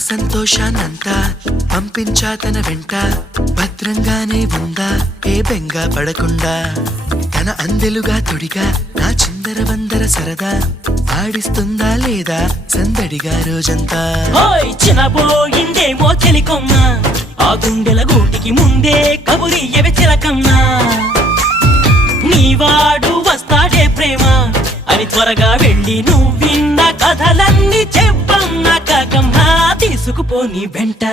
సంతోషాన్నంతా పంపించా తన వెంట భద్రంగానే ఉందా ఏ బెంగ పడకుండా తన అందెలుగా తొడిగా నా చిందర వందర సరదా ఆడిస్తుందా లేదా సందడిగా రోజంతా చిన్నబోయిందేమో చెలికొమ్మ ఆ గుండెల గూటికి ముందే కబురియవే చిలకన్నా నీవాడు వస్తాడే ప్రేమ అని త్వరగా వెళ్ళి నువ్వు విన్న కథలన్నీ చెప్పన్నా కాకమ్మా తీసుకుపోని వెంట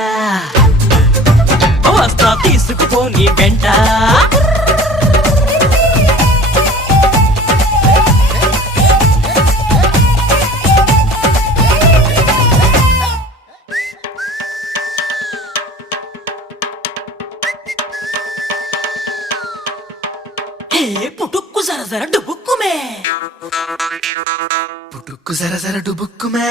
వస్తా తీసుకుపోని వెంట పుట్టుక్కు జర డుబుక్కుమే పుట్టుక్కు జర డుబుక్కుమే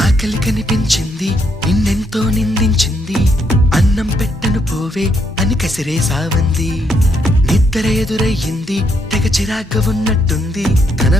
ఆకలి కనిపించింది నిన్నెంతో నిందించింది అన్నం పెట్టను పోవే అని కసిరే సావంది నిద్ర ఎదురయ్యింది తెగ చిరాగ్గా ఉన్నట్టుంది తన